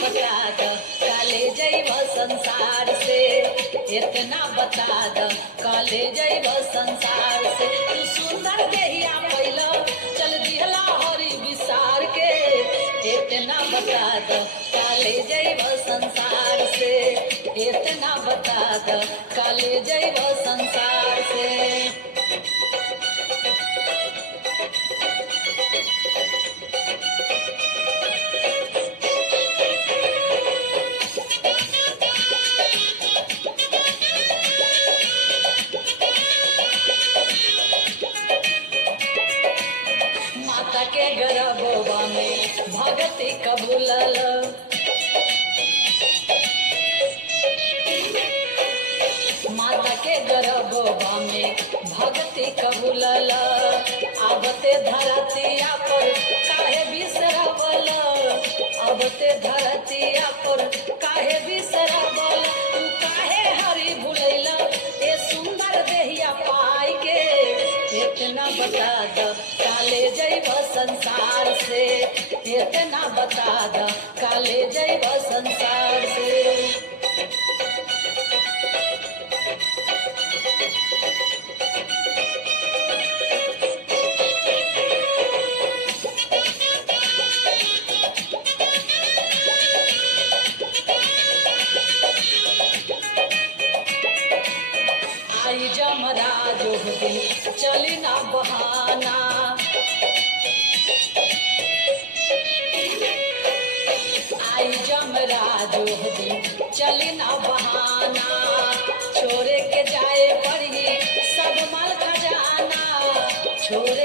बता द काले जैब संसार से, इतना बता द काले जैब संसार से। तू सुंदर देहिया पैला चल दिहला हरि विसार के, इतना बता द काले जैब संसार से, इतना बता द काले जैब संसार से। माता के गर्भवा में भगति कबूलल, माता के गर्भवा में भगति कबूलल। आबते धरतिया पर काहे बिसरवल, आबते धरतिया पर काहे बिसरवल। तू काहे हरि भुलैल ए सुंदर देहिया पाई के, इतना बता द काले जैब संसार से, इतना बता द काले जैब संसार से। आई जमराज दिन चली ना बहाना, आई जमराज दिन चली ना बहाना। छोरे के जाए पड़ी सब माल खजाना, छोरे